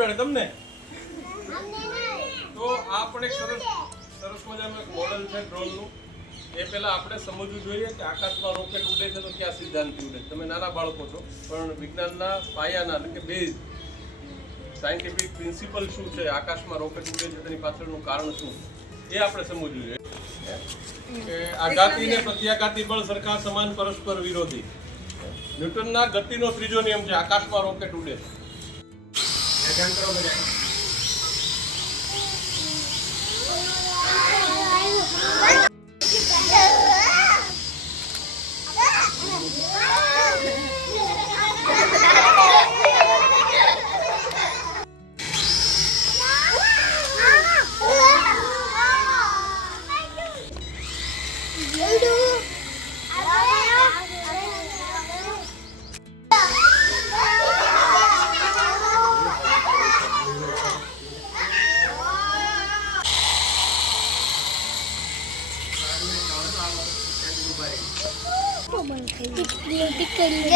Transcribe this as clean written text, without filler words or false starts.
ઉડાડે તમને? તો આ પણ એક સરસ મજાનું એક મોડેલ છે ડ્રોનનું. એ પહેલા આપણે સમજવું જોઈએ કે આકાશમાં રોકેટ ઉડે છે તો ક્યાં સિદ્ધાંતથી ઉડે. તમે નાના બાળકો છો, પણ વિજ્ઞાનના પાયાના એટલે કે બેઝ સાયન્ટિફિક પ્રિન્સિપલ શું છે, આકાશમાં રોકેટ ઉડે છે તેની પાછળનું કારણ શું, એ આપણે સમજવું જોઈએ. કે આઘાતી ને પ્રત્યાઘાતી બળ સરખા સમાન પરસ્પર વિરોધી. ન્યૂટનના ગતિનો ત્રીજો નિયમ છે, આકાશમાં રોકેટ ઉડે છે. ધ્યાન કરો બધા. टिकड़ी